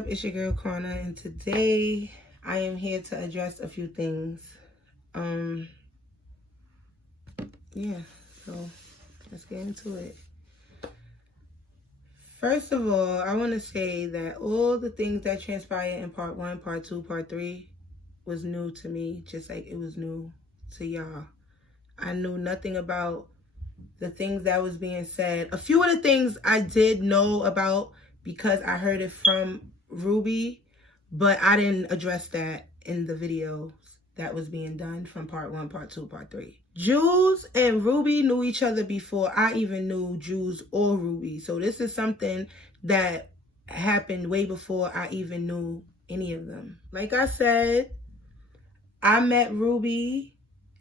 up? It's your girl Kwana, and today I am here to address a few things. Yeah, so let's get into it. First of all, I want to say that all the things that transpired in part 1, part 2, part 3 was new to me, just like it was new to y'all. I knew nothing about the things that was being said. A few of the things I did know about because I heard it from Ruby, but I didn't address that in the videos that was being done from part 1, part 2, part 3. Jules and Ruby knew each other before I even knew Jules or Ruby. So this is something that happened way before I even knew any of them. Like I said, I met Ruby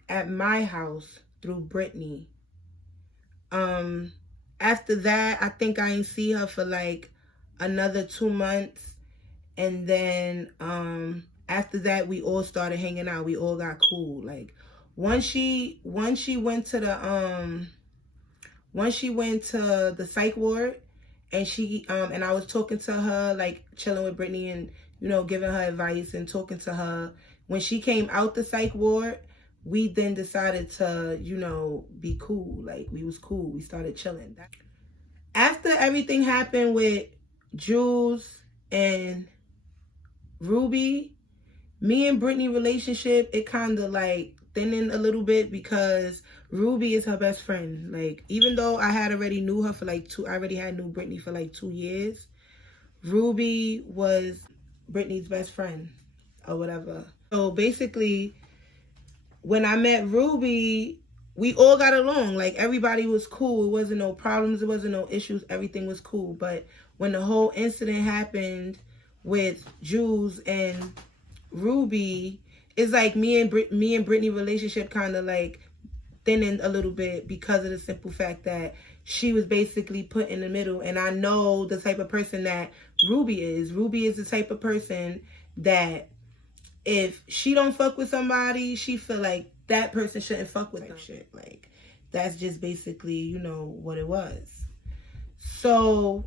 at my house through Brittany. After that, I think I ain't see her for like another 2 months. And then after that, we all started hanging out. We all got cool. Like once she went to the psych ward, and she and I was talking to her, like chilling with Brittany and, you know, giving her advice and talking to her. When she came out the psych ward, we then decided to, you know, be cool. Like, we was cool. We started chilling. After everything happened with Jules and Ruby, me and Brittany relationship, it kind of like thinning a little bit because Ruby is her best friend. Like, even though I had already knew her for like I already had knew Brittany for like 2 years, Ruby was Brittany's best friend or whatever. So basically, when I met Ruby, we all got along. Like, everybody was cool. It wasn't no problems. It wasn't no issues. Everything was cool. But when the whole incident happened with Jules and Ruby, it's like me and Brittany relationship kind of like thinning a little bit because of the simple fact that she was basically put in the middle. And I know the type of person that Ruby is. Ruby is the type of person that if she don't fuck with somebody, she feel like that person shouldn't fuck with them. Shit. Like, that's just basically, you know, what it was. So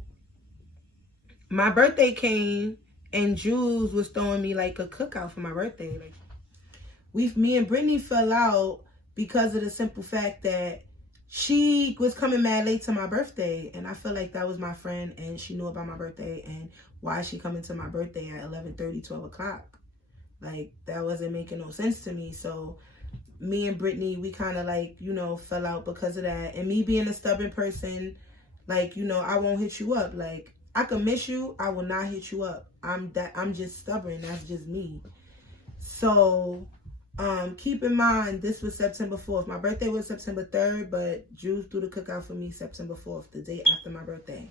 my birthday came and Jules was throwing me like a cookout for my birthday. Like, me and Brittany fell out because of the simple fact that she was coming mad late to my birthday, and I feel like that was my friend and she knew about my birthday, and why is she coming to my birthday at 11:30, 12 o'clock? Like, that wasn't making no sense to me. So me and Brittany, we kind of like, you know, fell out because of that. And me being a stubborn person, like, you know, I won't hit you up. Like, I can miss you, I will not hit you up. I'm just stubborn. That's just me. So keep in mind, this was September 4th. My birthday was September 3rd, but Jules threw the cookout for me September 4th, the day after my birthday.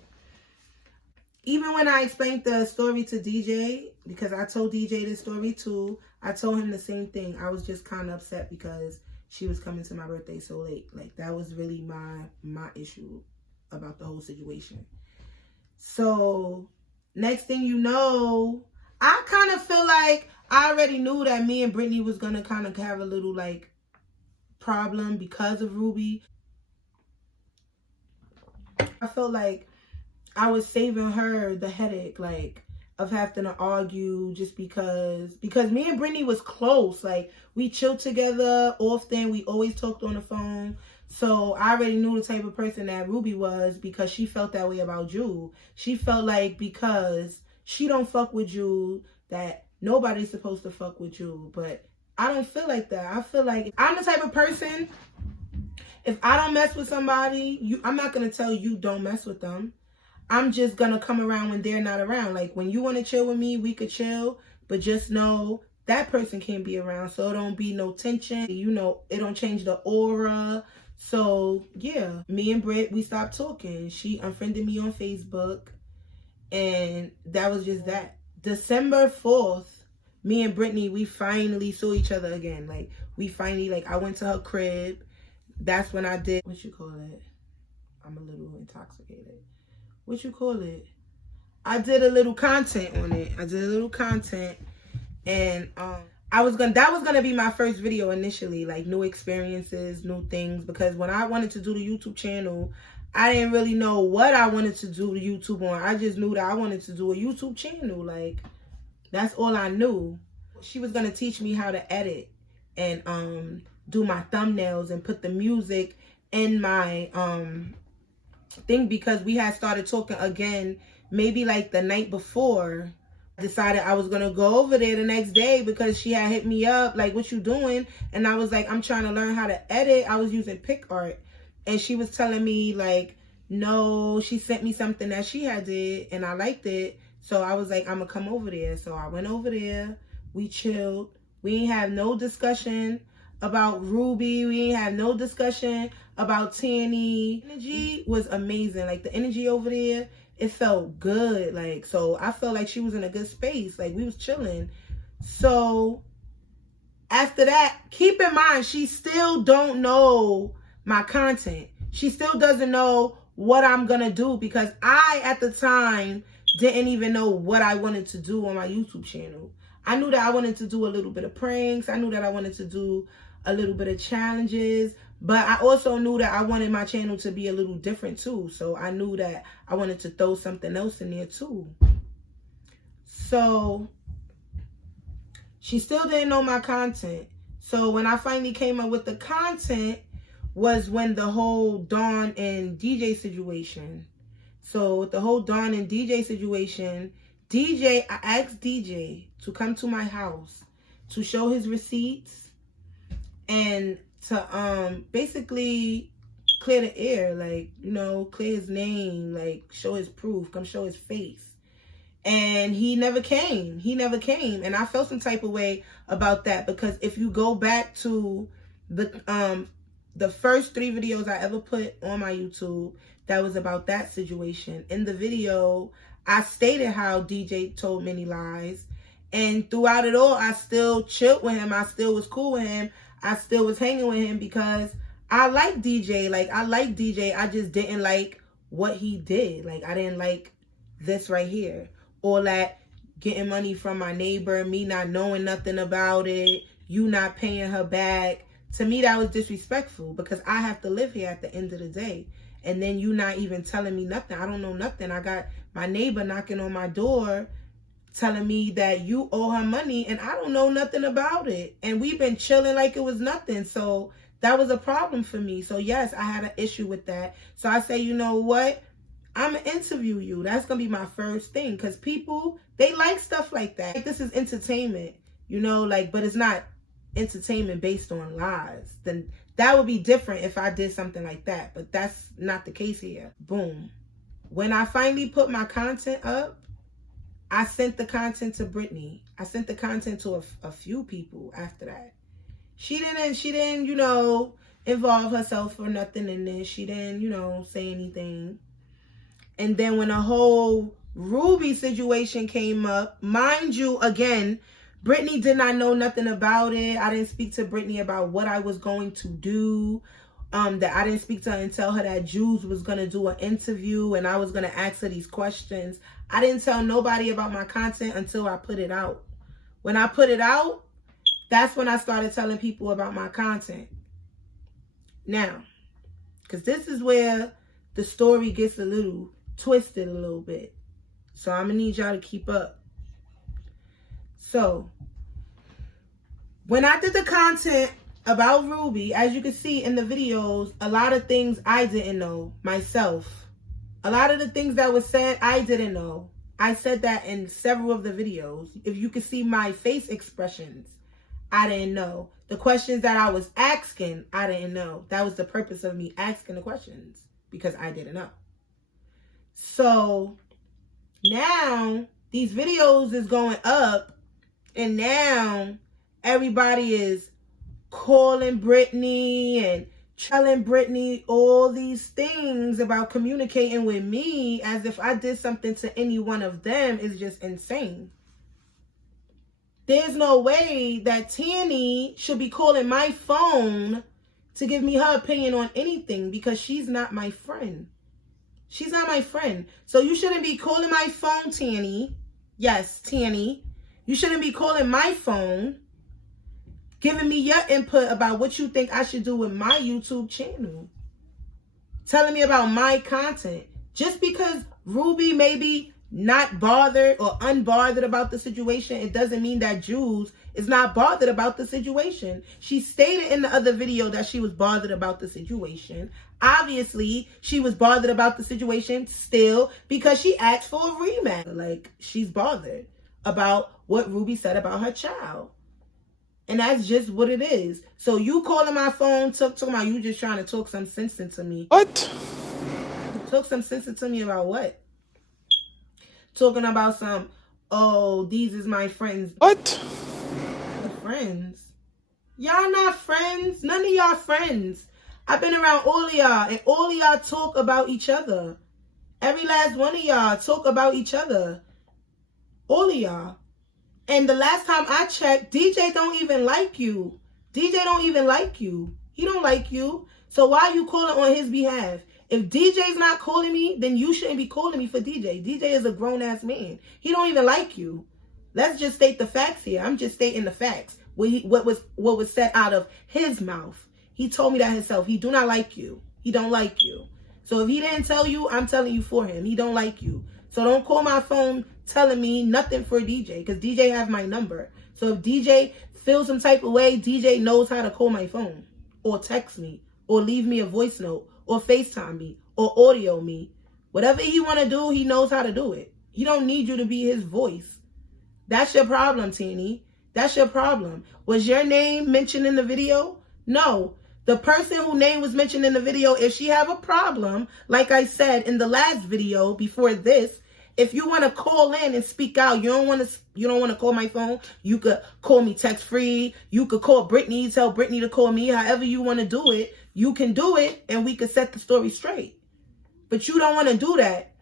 Even when I explained the story to DJ, because I told DJ this story too, I told him the same thing. I was just kind of upset because she was coming to my birthday so late. Like, that was really my issue about the whole situation. So next thing you know, I kind of feel like I already knew that me and Brittany was going to kind of have a little like problem because of Ruby. I felt like I was saving her the headache, like, of having to argue just because me and Brittany was close. Like, we chilled together often. We always talked on the phone. So I already knew the type of person that Ruby was because she felt that way about Jules. She felt like because she don't fuck with Jules, that nobody's supposed to fuck with Jules. But I don't feel like that. I feel like I'm the type of person, if I don't mess with somebody, I'm not going to tell you don't mess with them. I'm just going to come around when they're not around. Like, when you want to chill with me, we could chill. But just know that person can't be around. So it don't be no tension. You know, it don't change the aura. So, yeah. Me and Britt, we stopped talking. She unfriended me on Facebook. And that was just that. December 4th, me and Brittany, we finally saw each other again. Like, we finally, like, I went to her crib. That's when I did, what you call it? I'm a little intoxicated. What you call it? I did a little content on it. And that was gonna be my first video initially, like new experiences, new things, because when I wanted to do the YouTube channel, I didn't really know what I wanted to do YouTube on. I just knew that I wanted to do a YouTube channel. Like, that's all I knew. She was going to teach me how to edit and do my thumbnails and put the music in my thing, because we had started talking again maybe like the night before. I decided I was going to go over there the next day because she had hit me up like, what you doing? And I was like, I'm trying to learn how to edit. I was using PicArt. And she was telling me like, no, she sent me something that she had did and I liked it. So I was like, I'm going to come over there. So I went over there. We chilled. We ain't have no discussion about Ruby. We ain't have no discussion about Tanny. Energy was amazing. Like, the energy over there, it felt good. Like, so I felt like she was in a good space. Like, we was chilling. So after that, keep in mind, she still don't know my content. She still doesn't know what I'm gonna do, because I, at the time, didn't even know what I wanted to do on my YouTube channel. I knew that I wanted to do a little bit of pranks. I knew that I wanted to do a little bit of challenges, but I also knew that I wanted my channel to be a little different too. So I knew that I wanted to throw something else in there too. So she still didn't know my content. So when I finally came up with the content was when the whole Dawn and DJ situation. So with the whole Dawn and DJ situation, I asked DJ to come to my house to show his receipts and to basically clear the air, like, you know, clear his name, like show his proof, come show his face. And he never came. He never came. And I felt some type of way about that, because if you go back to the first 3 videos I ever put on my YouTube that was about that situation, in the video, I stated how DJ told many lies. And throughout it all, I still chilled with him. I still was cool with him. I still was hanging with him because I like DJ. Like, I like DJ. I just didn't like what he did. Like, I didn't like this right here. Or that getting money from my neighbor, me not knowing nothing about it, you not paying her back. To me, that was disrespectful, because I have to live here at the end of the day. And then you not even telling me nothing. I don't know nothing. I got my neighbor knocking on my door telling me that you owe her money, and I don't know nothing about it. And we've been chilling like it was nothing. So that was a problem for me. So yes, I had an issue with that. So I say, you know what? I'm going to interview you. That's going to be my first thing, because people, they like stuff like that. Like, this is entertainment, you know, like, but it's not entertainment based on lies. Then that would be different if I did something like that, but that's not the case here. Boom. When I finally put my content up, I sent the content to Brittany. I sent the content to a few people after that. She didn't, you know, involve herself or nothing in this. She didn't, you know, say anything. And then when the whole Ruby situation came up, mind you, again, Brittany did not know nothing about it. I didn't speak to Brittany about what I was going to do. That I didn't speak to her and tell her that Jules was going to do an interview and I was going to ask her these questions. I didn't tell nobody about my content until I put it out. When I put it out, that's when I started telling people about my content. Now, because this is where the story gets a little twisted a little bit. So I'm going to need y'all to keep up. So, when I did the content about Ruby, as you can see in the videos, a lot of things I didn't know myself. A lot of the things that was said, I didn't know. I said that in several of the videos. If you can see my face expressions, I didn't know. The questions that I was asking, I didn't know. That was the purpose of me asking the questions, because I didn't know. So, now, these videos is going up, and now everybody is calling Brittany and telling Brittany all these things about communicating with me as if I did something to any one of them. Is just insane. There's no way that Tanny should be calling my phone to give me her opinion on anything, because she's not my friend. She's not my friend. So you shouldn't be calling my phone, Tanny. Yes, Tanny. You shouldn't be calling my phone, giving me your input about what you think I should do with my YouTube channel. telling me about my content. Just because Ruby may be not bothered or unbothered about the situation, it doesn't mean that Jules is not bothered about the situation. She stated in the other video that she was bothered about the situation. Obviously, she was bothered about the situation still because she asked for a rematch. Like, she's bothered about what Ruby said about her child. And that's just what it is. So you calling my phone, talking about you just trying to talk some sense into me. What? Talk some sense into me about what? Talking about some, oh, these is my friends. What? Friends? Y'all not friends. None of y'all friends. I've been around all of y'all, and all of y'all talk about each other. Every last one of y'all talk about each other. All of y'all. And the last time I checked, DJ don't even like you. DJ don't even like you. He don't like you. So why are you calling on his behalf? If DJ's not calling me, then you shouldn't be calling me for DJ. DJ is a grown-ass man. He don't even like you. Let's just state the facts here. I'm just stating the facts. What was said out of his mouth. He told me that himself. He do not like you. He don't like you. So if he didn't tell you, I'm telling you for him. He don't like you. So don't call my phone telling me nothing for DJ, because DJ have my number. So if DJ feels some type of way, DJ knows how to call my phone or text me or leave me a voice note or FaceTime me or audio me. Whatever he want to do, he knows how to do it. He don't need you to be his voice. That's your problem, Teeny. That's your problem. Was your name mentioned in the video? No. The person whose name was mentioned in the video, if she have a problem, like I said in the last video before this, if you want to call in and speak out, you don't want to call my phone, you could call me text free. You could call Brittany, tell Brittany to call me. However you want to do it, you can do it, and we could set the story straight. But you don't want to do that.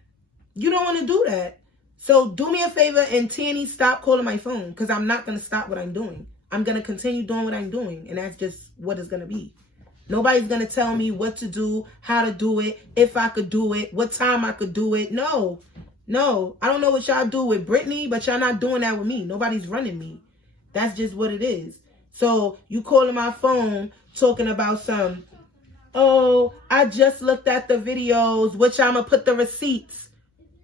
You don't want to do that. So do me a favor and Tierney, stop calling my phone, because I'm not going to stop what I'm doing. I'm going to continue doing what I'm doing, and that's just what it's going to be. Nobody's going to tell me what to do, how to do it, if I could do it, what time I could do it. No. No. I don't know what y'all do with Brittany, but y'all not doing that with me. Nobody's running me. That's just what it is. So you calling my phone talking about some, oh, I just looked at the videos, which I'm going to put the receipts.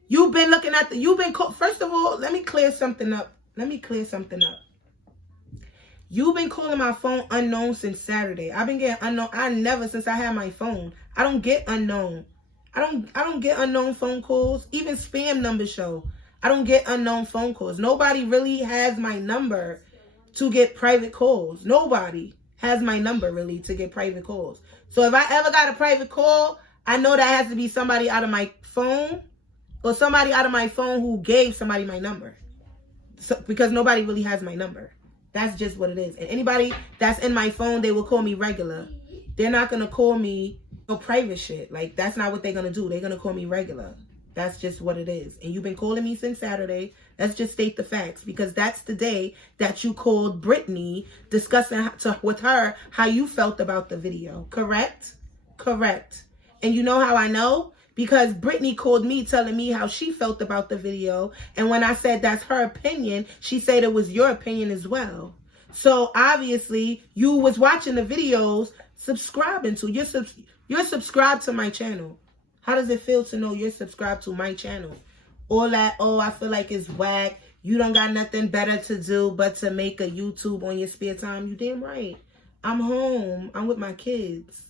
You've been looking at first of all, let me clear something up. You've been calling my phone unknown since Saturday. I've been getting unknown. Since I had my phone, I don't get unknown. I don't get unknown phone calls. Even spam numbers show. I don't get unknown phone calls. Nobody really has my number to get private calls. Nobody has my number really to get private calls. So if I ever got a private call, I know that has to be somebody out of my phone, or somebody out of my phone who gave somebody my number. So, because nobody really has my number. That's just what it is. And anybody that's in my phone, they will call me regular. They're not going to call me no private shit. Like, that's not what they're going to do. They're going to call me regular. That's just what it is. And you've been calling me since Saturday. Let's just state the facts, because that's the day that you called Brittany discussing with her how you felt about the video. Correct? Correct. And you know how I know? Because Brittany called me telling me how she felt about the video. And when I said that's her opinion, she said it was your opinion as well. So obviously you was watching the videos, subscribing to, you're subscribed to my channel. How does it feel to know you're subscribed to my channel? All that, oh, I feel like it's whack. You don't got nothing better to do but to make a YouTube on your spare time. You damn right. I'm home. I'm with my kids.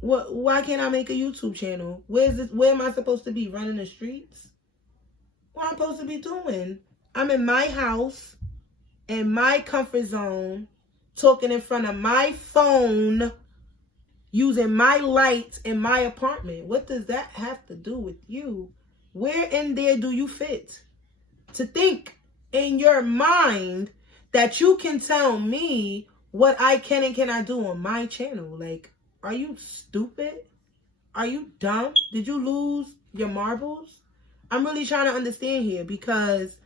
Why can't I make a YouTube channel? Where am I supposed to be? Running the streets? What am I supposed to be doing? I'm in my house, in my comfort zone, talking in front of my phone, using my lights in my apartment. What does that have to do with you? Where in there do you fit? To think in your mind that you can tell me what I can and cannot do on my channel. Like, are you stupid? Are you dumb? Did you lose your marbles? I'm really trying to understand here, because,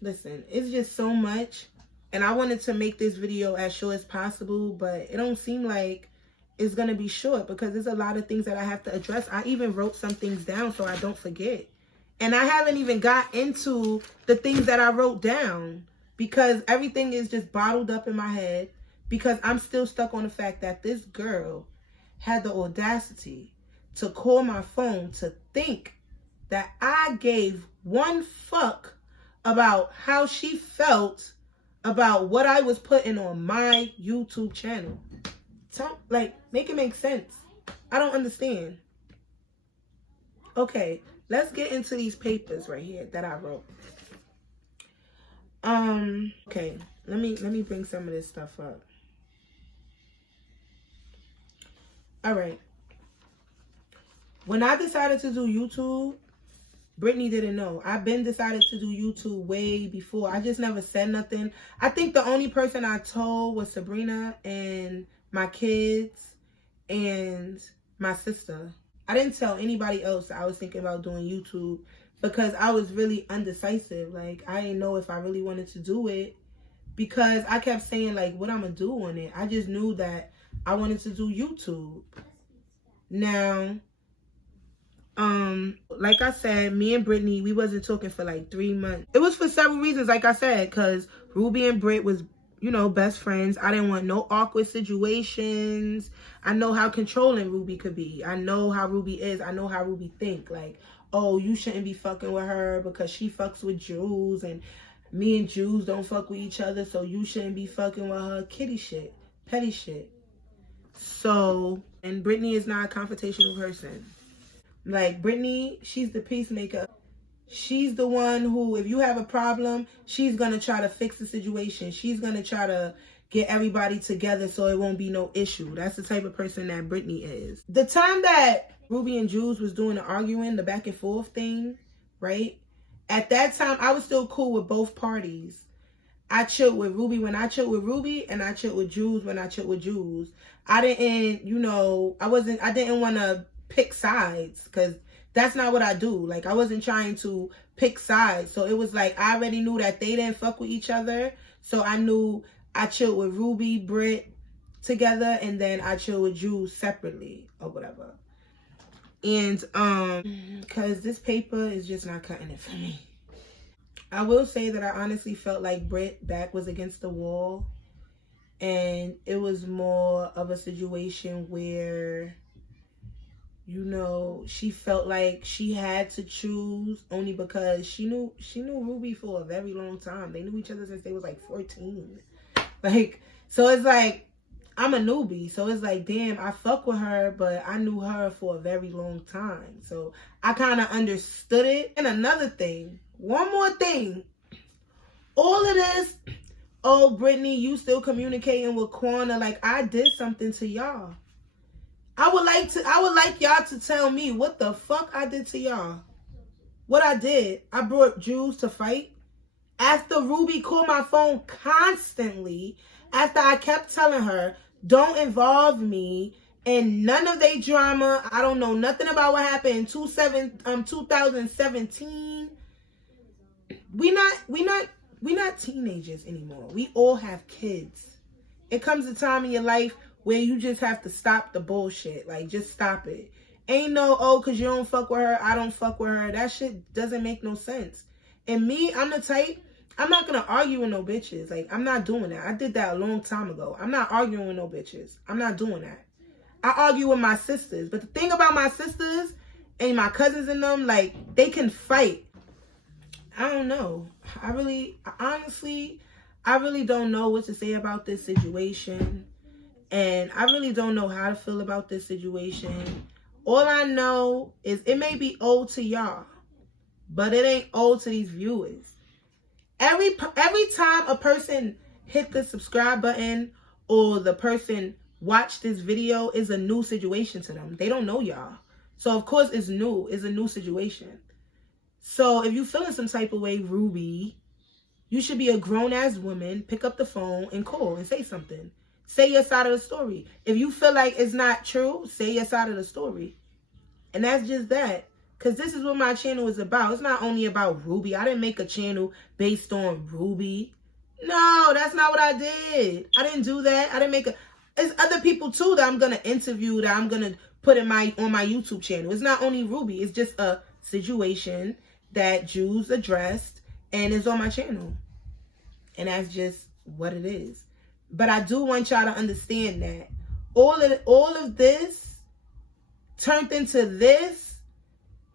listen, it's just so much. And I wanted to make this video as short as possible, but it don't seem like it's going to be short, because there's a lot of things that I have to address. I even wrote some things down so I don't forget. And I haven't even got into the things that I wrote down, because everything is just bottled up in my head. Because I'm still stuck on the fact that this girl had the audacity to call my phone to think that I gave one fuck about how she felt about what I was putting on my YouTube channel. Make it make sense. I don't understand. Okay, let's get into these papers right here that I wrote. Okay, let me bring some of this stuff up. All right. When I decided to do YouTube, Brittany didn't know. I've been decided to do YouTube way before. I just never said nothing. I think the only person I told was Sabrina and my kids and my sister. I didn't tell anybody else that I was thinking about doing YouTube because I was really undecisive. Like, I didn't know if I really wanted to do it because I kept saying, like, what I'm going to do on it. I just knew that I wanted to do YouTube. Now, like I said, me and Brittany, we wasn't talking for like 3 months. It was for several reasons, like I said, because Ruby and Britt was, you know, best friends. I didn't want no awkward situations. I know how controlling Ruby could be. I know how Ruby is. I know how Ruby think. Like, oh, you shouldn't be fucking with her because she fucks with Jews and me and Jews don't fuck with each other, so you shouldn't be fucking with her. Kitty shit. Petty shit. So, and Brittany is not a confrontational person. Like, Brittany, she's the peacemaker. She's the one who, if you have a problem, she's going to try to fix the situation. She's going to try to get everybody together so it won't be no issue. That's the type of person that Brittany is. The time that Ruby and Jules was doing the arguing, the back and forth thing, right? At that time, I was still cool with both parties. I chilled with Ruby when I chilled with Ruby, and I chilled with Jules when I chilled with Jules. I didn't, you know, I didn't want to pick sides because that's not what I do. Like, I wasn't trying to pick sides. So it was like, I already knew that they didn't fuck with each other. So I knew I chilled with Ruby, Britt together, and then I chilled with Jules separately or whatever. And, because this paper is just not cutting it for me. I will say that I honestly felt like Britt back was against the wall. And it was more of a situation where, you know, she felt like she had to choose only because she knew Ruby for a very long time. They knew each other since they was like 14. Like, so it's like, I'm a newbie. So it's like, damn, I fuck with her, but I knew her for a very long time. So I kind of understood it. And another thing, one more thing. All of this, oh, Brittany, you still communicating with Quana. Like, I did something to y'all. I would like y'all to tell me what the fuck I did to y'all. What I did. I brought Jules to fight. After Ruby called my phone constantly, after I kept telling her, don't involve me in none of they drama. I don't know nothing about what happened in 2017. We not teenagers anymore. We all have kids. It comes a time in your life where you just have to stop the bullshit. Like, just stop it. Ain't no, oh, because you don't fuck with her, I don't fuck with her. That shit doesn't make no sense. And me, I'm the type, I'm not going to argue with no bitches. Like, I'm not doing that. I did that a long time ago. I'm not arguing with no bitches. I'm not doing that. I argue with my sisters. But the thing about my sisters and my cousins and them, like, they can fight. I don't know. Honestly, I really don't know what to say about this situation. And I really don't know how to feel about this situation. All I know is it may be old to y'all, but it ain't old to these viewers. Every time a person hit the subscribe button or the person watch this video is a new situation to them. They don't know y'all. So, of course, it's new. It's a new situation. So, if you feeling some type of way, Ruby, you should be a grown-ass woman, pick up the phone and call and say something. Say your side of the story. If you feel like it's not true, say your side of the story. And that's just that. Because this is what my channel is about. It's not only about Ruby. I didn't make a channel based on Ruby. No, that's not what I did. I didn't do that. I didn't make a... There's other people too that I'm going to interview, that I'm going to put on my YouTube channel. It's not only Ruby. It's just a situation that Jews addressed and is on my channel. And that's just what it is. But I do want y'all to understand that all of this turned into this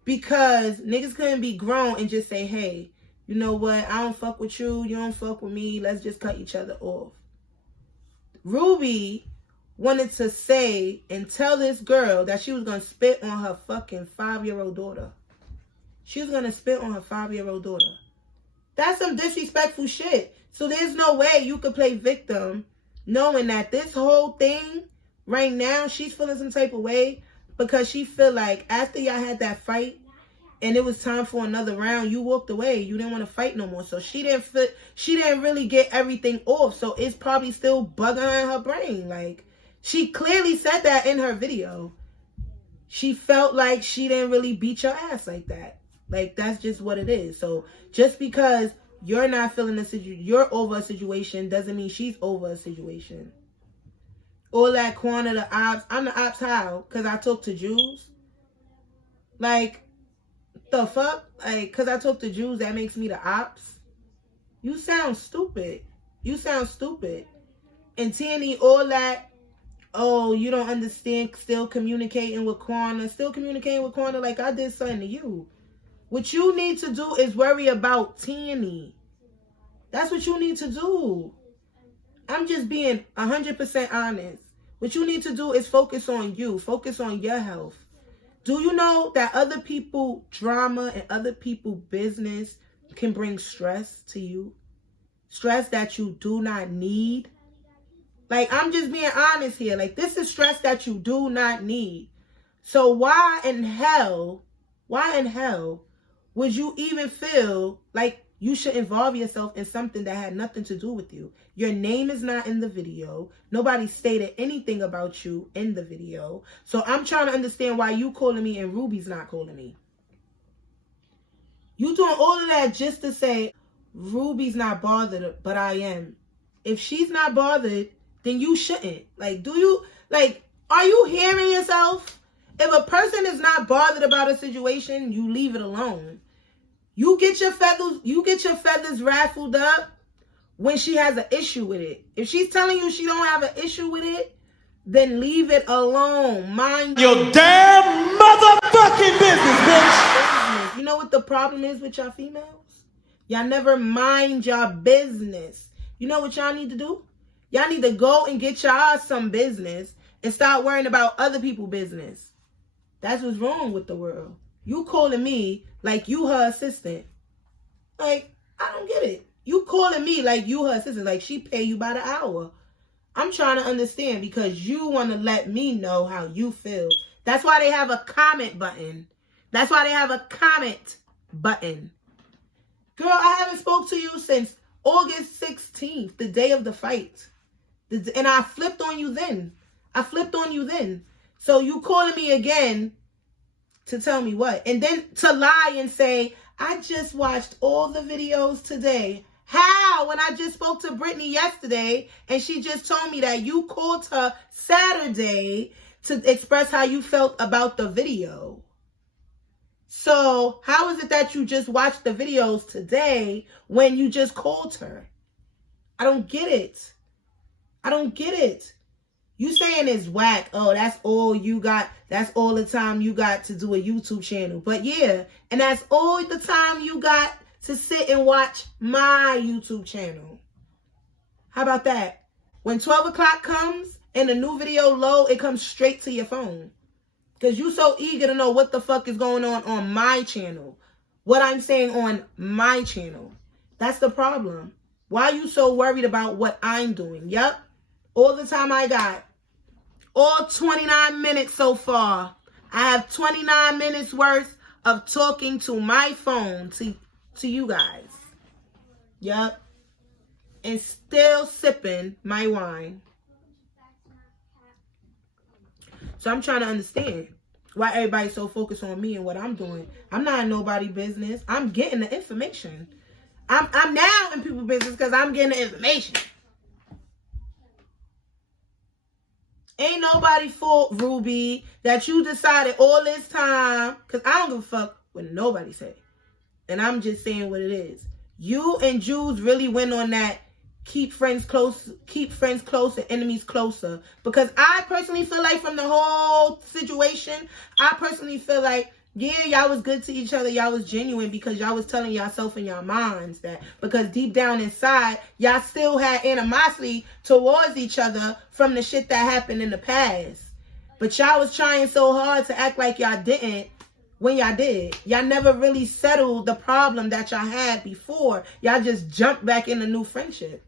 because niggas couldn't be grown and just say, hey, you know what? I don't fuck with you. You don't fuck with me. Let's just cut each other off. Ruby wanted to say and tell this girl that she was going to spit on her fucking 5-year-old daughter. She was going to spit on her 5-year-old daughter. That's some disrespectful shit. So there's no way you could play victim knowing that this whole thing right now, she's feeling some type of way because she feel like after y'all had that fight and it was time for another round, you walked away. You didn't want to fight no more. So she didn't really get everything off. So it's probably still bugging in her brain. Like, she clearly said that in her video. She felt like she didn't really beat your ass like that. Like, that's just what it is. So just because you're not feeling the situation, you're over a situation, doesn't mean she's over a situation. All that corner, the ops. I'm the ops how? Because I talk to Jews? Like, the fuck? Like, because I talk to Jews, that makes me the ops? You sound stupid. You sound stupid. And Tierney, all that, oh, you don't understand, still communicating with Corner. Still communicating with Corner like I did something to you. What you need to do is worry about Tierney. That's what you need to do. I'm just being 100% honest. What you need to do is focus on you. Focus on your health. Do you know that other people drama and other people business can bring stress to you? Stress that you do not need. Like, I'm just being honest here. Like, this is stress that you do not need. So why in hell would you even feel like you should involve yourself in something that had nothing to do with you? Your name is not in the video. Nobody stated anything about you in the video. So I'm trying to understand why you calling me and Ruby's not calling me. You doing all of that just to say Ruby's not bothered, but I am. If she's not bothered, then you shouldn't. Like, are you hearing yourself? If a person is not bothered about a situation, you leave it alone. You get your feathers raffled up when she has an issue with it. If she's telling you she don't have an issue with it, then leave it alone. Mind your damn motherfucking business, bitch. You know what the problem is with y'all females? Y'all never mind y'all business. You know what y'all need to do? Y'all need to go and get y'all some business and start worrying about other people's business. That's what's wrong with the world. You calling me like you her assistant. Like, I don't get it. You calling me like you her assistant. Like, she pay you by the hour. I'm trying to understand because you want to let me know how you feel. That's why they have a comment button. That's why they have a comment button. Girl, I haven't spoke to you since August 16th, the day of the fight. And I flipped on you then. So you calling me again to tell me what? And then to lie and say, I just watched all the videos today. How? When I just spoke to Brittany yesterday and she just told me that you called her Saturday to express how you felt about the video. So how is it that you just watched the videos today when you just called her? I don't get it. You saying it's whack. Oh, that's all you got. That's all the time you got to do a YouTube channel. But yeah, and that's all the time you got to sit and watch my YouTube channel. How about that? When 12 o'clock comes and a new video load, it comes straight to your phone. Because you so eager to know what the fuck is going on my channel. What I'm saying on my channel. That's the problem. Why are you so worried about what I'm doing? Yep. All the time I got. All 29 minutes so far. I have 29 minutes worth of talking to my phone to you guys. Yep. And still sipping my wine. So I'm trying to understand why everybody's so focused on me and what I'm doing. I'm not in nobody's business. I'm getting the information. I'm now in people's business because I'm getting the information. Ain't nobody fault, Ruby, that you decided all this time, because I don't give a fuck what nobody say. And I'm just saying what it is. You and Jules really went on that keep friends close and enemies closer. Because I personally feel like from the whole situation, I personally feel like, yeah, y'all was good to each other. Y'all was genuine because y'all was telling yourself in your minds that, because deep down inside, y'all still had animosity towards each other from the shit that happened in the past. But y'all was trying so hard to act like y'all didn't when y'all did. Y'all never really settled the problem that y'all had before. Y'all just jumped back in a new friendship.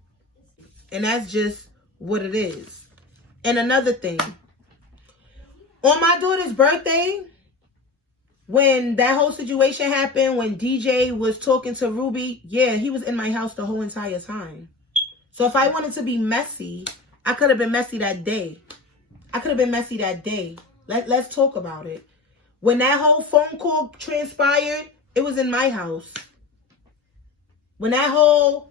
And that's just what it is. And another thing, on my daughter's birthday, when that whole situation happened, when DJ was talking to Ruby, yeah, he was in my house the whole entire time. So if I wanted to be messy, I could have been messy that day. Let's talk about it. When that whole phone call transpired, it was in my house. When that whole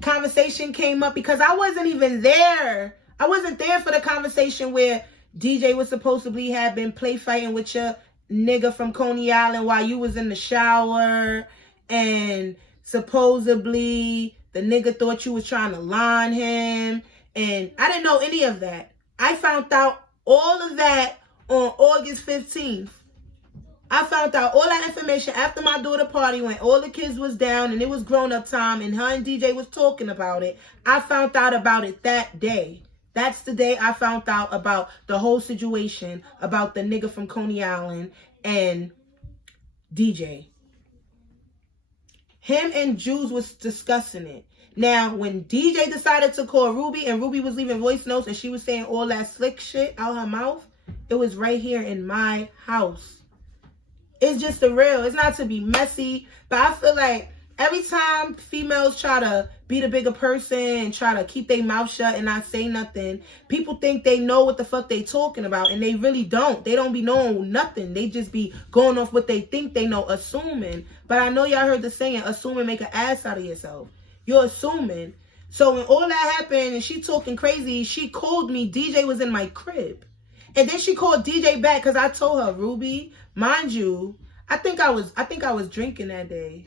conversation came up, because I wasn't even there. I wasn't there for the conversation where DJ was supposedly have been play fighting with your nigga from Coney Island while you was in the shower, and supposedly the nigga thought you was trying to line him, and I didn't know any of that. I found out all of that on August 15th. I found out all that information after my daughter party when all the kids was down and it was grown-up time and her and DJ was talking about it. I found out about it that day. That's the day I found out about the whole situation, about the nigga from Coney Island and DJ. Him and Jules was discussing it. Now, when DJ decided to call Ruby and Ruby was leaving voice notes and she was saying all that slick shit out her mouth, it was right here in my house. It's just the real. It's not to be messy, but I feel like every time females try to be the bigger person and try to keep their mouth shut and not say nothing, people think they know what the fuck they talking about, and they really don't. They don't be knowing nothing. They just be going off what they think they know, assuming. But I know y'all heard the saying, assuming make an ass out of yourself. You're assuming. So when all that happened and she talking crazy, she called me. DJ was in my crib. And then she called DJ back because I told her, Ruby, mind you, I think I was drinking that day.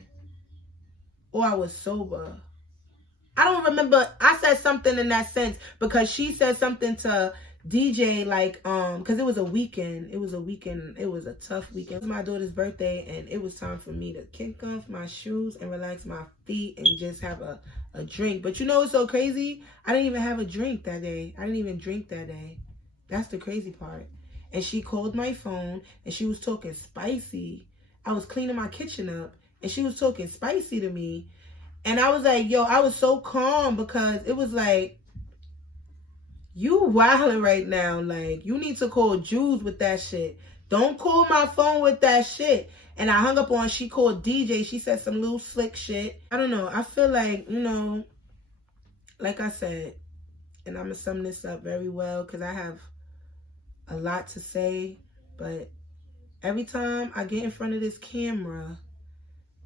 Or I was sober. I don't remember. I said something in that sense because she said something to DJ like, because it was a weekend. It was a tough weekend. It was my daughter's birthday and it was time for me to kick off my shoes and relax my feet and just have a drink. But you know what's so crazy? I didn't even have a drink that day. I didn't even drink that day. That's the crazy part. And she called my phone and she was talking spicy. I was cleaning my kitchen up and she was talking spicy to me. And I was like, yo, I was so calm because it was like, you wilding right now. Like, you need to call Jules with that shit. Don't call my phone with that shit. And I hung up on, she called DJ. She said some little slick shit. I don't know. I feel like, you know, like I said, and I'm going to sum this up very well because I have a lot to say. But every time I get in front of this camera,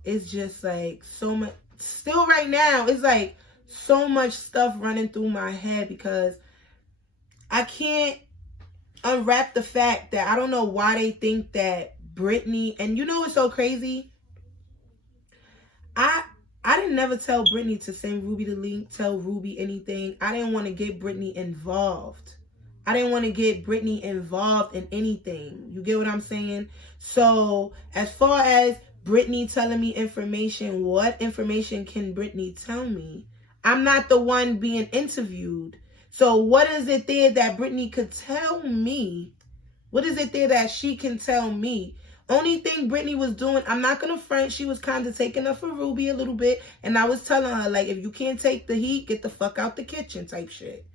it's just like so much. Still right now, it's like so much stuff running through my head because I can't unwrap the fact that I don't know why they think that Brittany, and you know what's so crazy? I didn't never tell Brittany to send Ruby the link, tell Ruby anything. I didn't want to get Brittany involved. I didn't want to get Brittany involved in anything. You get what I'm saying? So as far as Brittany telling me information, what information can Brittany tell me? I'm not the one being interviewed. So what is it there that Brittany could tell me? What is it there that she can tell me? Only thing Brittany was doing, I'm not going to front, she was kind of taking up for Ruby a little bit. And I was telling her, like, if you can't take the heat, get the fuck out the kitchen type shit.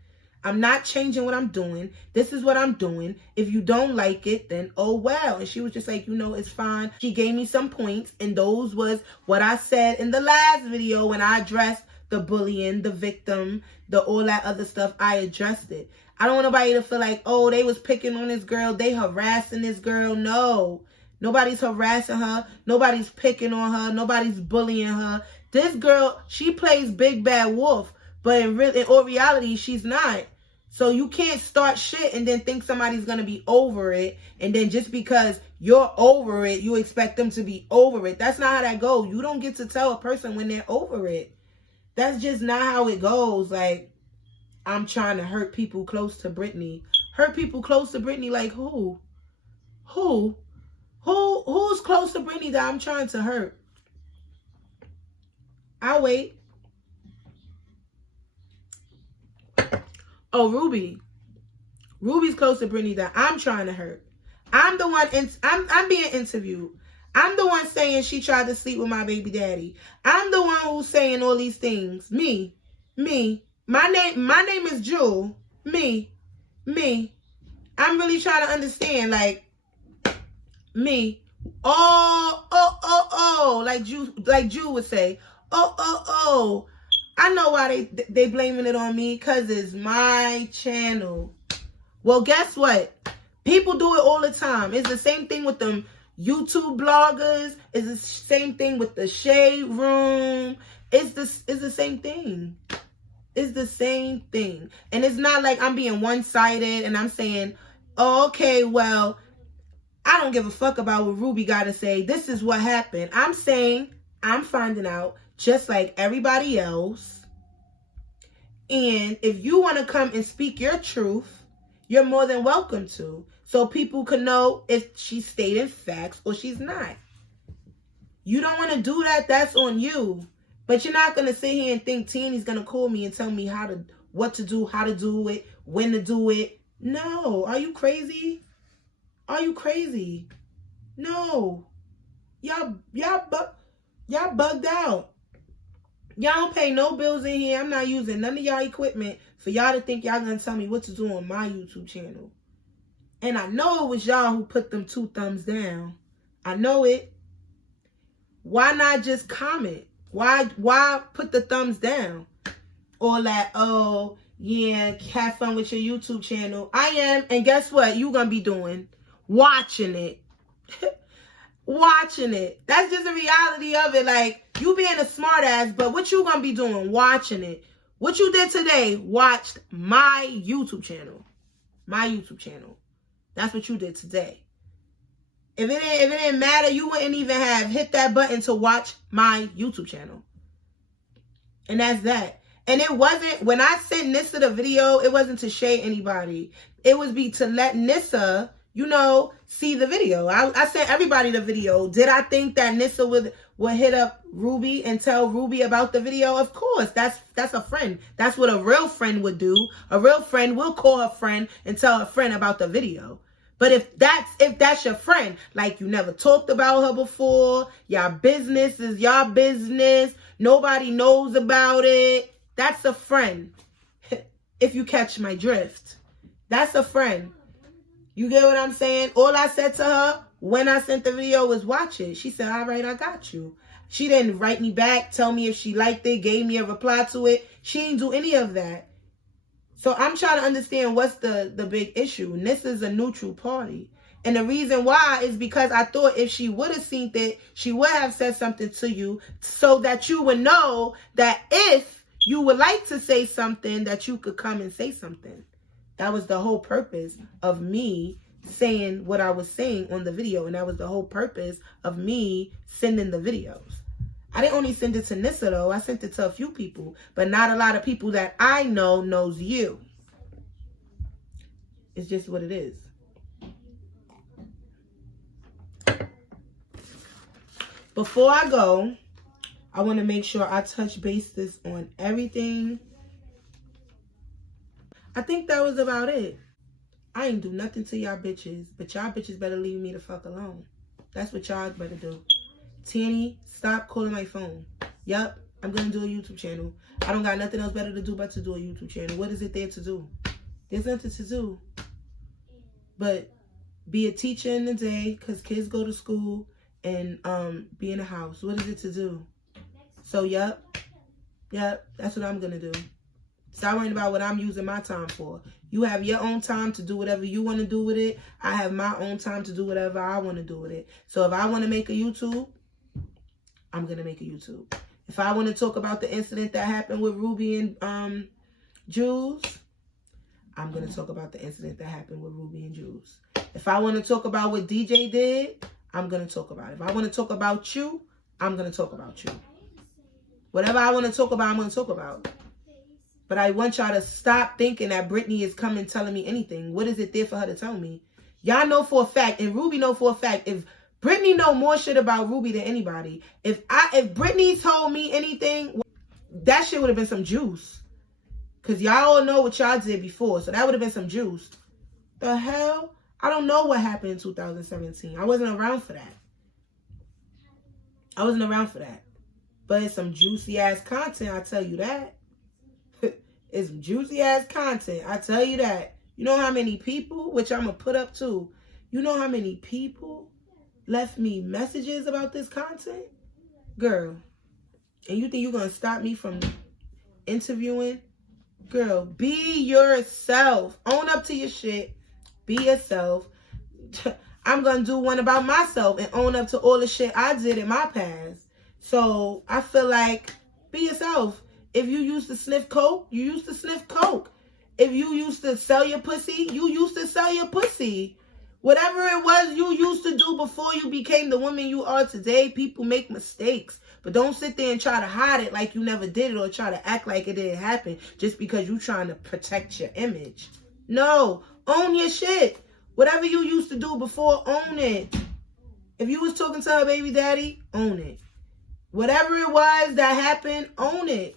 I'm not changing what I'm doing. This is what I'm doing. If you don't like it, then oh well. And she was just like, you know, it's fine. She gave me some points. And those was what I said in the last video when I addressed the bullying, the victim, all that other stuff. I addressed it. I don't want nobody to feel like, oh, they was picking on this girl. They harassing this girl. No. Nobody's harassing her. Nobody's picking on her. Nobody's bullying her. This girl, she plays big bad wolf. But in all reality, she's not. So you can't start shit and then think somebody's going to be over it. And then just because you're over it, you expect them to be over it. That's not how that goes. You don't get to tell a person when they're over it. That's just not how it goes. Like, I'm trying to hurt people close to Britney. Hurt people close to Britney? Like who? Who's close to Britney that I'm trying to hurt? I'll wait. Oh, Ruby. Ruby's close to Britney that I'm trying to hurt. I'm the one, I'm being interviewed. I'm the one saying she tried to sleep with my baby daddy. I'm the one who's saying all these things. Me. My name is Jewel. Me. I'm really trying to understand, like, me. Oh, like Jew would say. Oh. I know why they blaming it on me, because it's my channel. Well, guess what? People do it all the time. It's the same thing with them YouTube bloggers. It's the same thing with the Shade Room. It's the same thing. It's the same thing. And it's not like I'm being one-sided and I'm saying, oh, okay, well, I don't give a fuck about what Ruby got to say. This is what happened. I'm saying, I'm finding out just like everybody else. And if you want to come and speak your truth, you're more than welcome to. So people can know if she's stating facts or she's not. You don't want to do that, that's on you. But you're not going to sit here and think THiNgS going to call me and tell me what to do, how to do it, when to do it. No. Are you crazy? Are you crazy? No. Y'all bugged out. Y'all don't pay no bills in here. I'm not using none of y'all equipment for y'all to think y'all going to tell me what to do on my YouTube channel. And I know it was y'all who put them 2 thumbs down. I know it. Why not just comment? Why put the thumbs down? Or like, oh, yeah, have fun with your YouTube channel. I am, and guess what? You gonna be doing? Watching it. Watching it. That's just the reality of it. Like, you being a smart ass, but what you gonna be doing? Watching it. What you did today, watched my YouTube channel. My YouTube channel. That's what you did today. If it didn't matter, you wouldn't even have hit that button to watch my YouTube channel. And that's that. And it wasn't, when I sent Nissa the video, it wasn't to shade anybody. It was to let Nissa, you know, see the video. I sent everybody the video. Did I think that Nissa would hit up Ruby and tell Ruby about the video? Of course. That's a friend. That's what a real friend would do. A real friend will call her friend and tell her friend about the video. But if that's your friend, like you never talked about her before, y'all business is y'all business, nobody knows about it, that's a friend. If you catch my drift. That's a friend. You get what I'm saying? All I said to her when I sent the video was watch it. She said, all right, I got you. She didn't write me back, tell me if she liked it, gave me a reply to it. She didn't do any of that. So I'm trying to understand what's the big issue. And this is a neutral party. And the reason why is because I thought if she would have seen it, she would have said something to you so that you would know that if you would like to say something, that you could come and say something. That was the whole purpose of me saying what I was saying on the video. And that was the whole purpose of me sending the videos. I didn't only send it to Nissa, though. I sent it to a few people. But not a lot of people that I know knows you. It's just what it is. Before I go, I want to make sure I touch base this on everything. I think that was about it. I ain't do nothing to y'all bitches. But y'all bitches better leave me the fuck alone. That's what y'all better do. THiNgS, stop calling my phone. Yup, I'm going to do a YouTube channel. I don't got nothing else better to do but to do a YouTube channel. What is it there to do? There's nothing to do. But be a teacher in the day because kids go to school and be in the house. What is it to do? So, yup, that's what I'm going to do. Stop worrying about what I'm using my time for. You have your own time to do whatever you want to do with it. I have my own time to do whatever I want to do with it. So if I want to make a YouTube, I'm going to make a YouTube. If I want to talk about the incident that happened with Ruby and Jules, I'm going to talk about the incident that happened with Ruby and Jules. If I want to talk about what DJ did, I'm going to talk about it. If I want to talk about you, I'm going to talk about you. Whatever I want to talk about, I'm going to talk about. But I want y'all to stop thinking that Brittany is coming telling me anything. What is it there for her to tell me? Y'all know for a fact, and Ruby know for a fact, if Brittany know more shit about Ruby than anybody, if Brittany told me anything, that shit would have been some juice. Because y'all all know what y'all did before, so that would have been some juice. The hell? I don't know what happened in 2017. I wasn't around for that. But it's some juicy ass content, I tell you that. It's some juicy ass content, I tell you that. You know how many people, which I'm going to put up too, you know how many people left me messages about this content? Girl, and you think you're going to stop me from interviewing? Girl, be yourself. Own up to your shit. Be yourself. I'm going to do one about myself and own up to all the shit I did in my past. So I feel like, be yourself. If you used to sniff coke, you used to sniff coke. If you used to sell your pussy, you used to sell your pussy. Whatever it was you used to do before you became the woman you are today, people make mistakes. But don't sit there and try to hide it like you never did it or try to act like it didn't happen just because you're trying to protect your image. No, own your shit. Whatever you used to do before, own it. If you was talking to her baby daddy, own it. Whatever it was that happened, own it.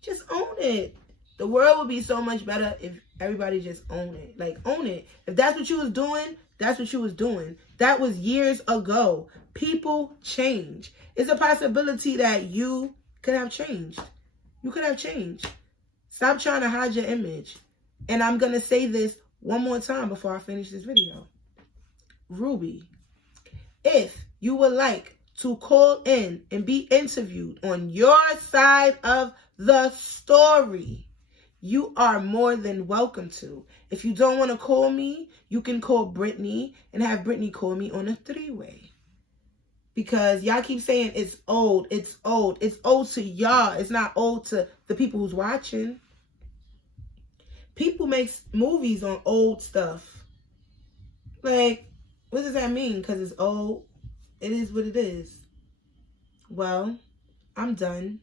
Just own it. The world would be so much better if everybody just owned it. Like, own it. If that's what you was doing, that's what you was doing. That was years ago. People change. It's a possibility that you could have changed. You could have changed. Stop trying to hide your image. And I'm going to say this one more time before I finish this video. Ruby, if you would like to call in and be interviewed on your side of the story, you are more than welcome to. If you don't want to call me, you can call Brittany and have Brittany call me on a three-way. Because y'all keep saying it's old, it's old. It's old to y'all. It's not old to the people who's watching. People make movies on old stuff. Like, what does that mean? Because it's old? It is what it is. Well, I'm done.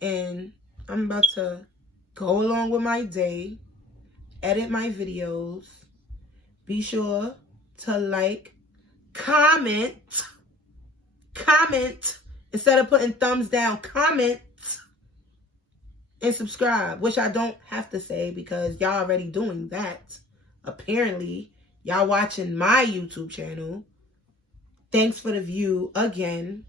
And I'm about to go along with my day, edit my videos. Be sure to like, comment, instead of putting thumbs down, comment, and subscribe, which I don't have to say because y'all already doing that. Apparently, y'all watching my YouTube channel. Thanks for the view again.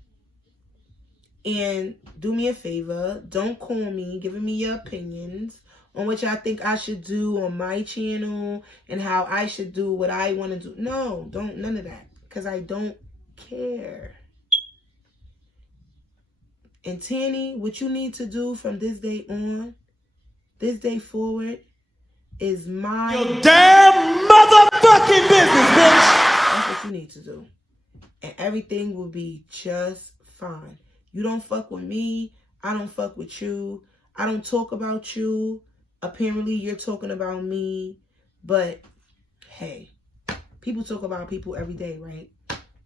And do me a favor, don't call me giving me your opinions on what y'all think I should do on my channel and how I should do what I want to do. No, don't, none of that, because I don't care. And Tanny, what you need to do from this day on, this day forward, is my Your damn motherfucking business, bitch. That's what you need to do. And everything will be just fine. You don't fuck with me. I don't fuck with you. I don't talk about you. Apparently, you're talking about me. But, hey, people talk about people every day, right?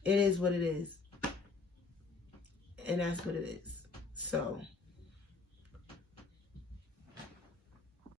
It is what it is. And that's what it is. So